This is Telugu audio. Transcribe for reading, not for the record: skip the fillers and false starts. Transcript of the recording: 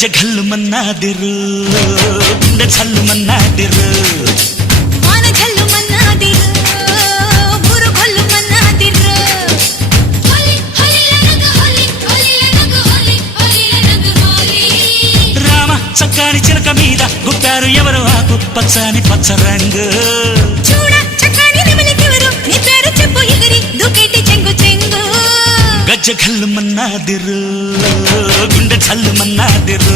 గజ్జె ఘల్లు మన్నాదిరు గుండె ఛల్లు మన్నాదిరు వాన ఝల్లు మన్నాదిరు ఊరు ఘల్లు మన్నాదిరు హోలీ హోలీ లనగ హోలీ హోలీ లనగ హోలీ హోలీ లనగ హోలీ రామ చక్కని చిలక మీద గుప్పారు ఎవరు ఆకు పచ్చని పచ్చ రంగు చూడ చక్కని నెమలికెవరు నీ పేరు చెప్పు ఎగిరి దూకేటి చెంగు చెంగు గజ్జె ఘల్లు మన్నాదిరు గుండె ఛల్లు మన్నాదిరు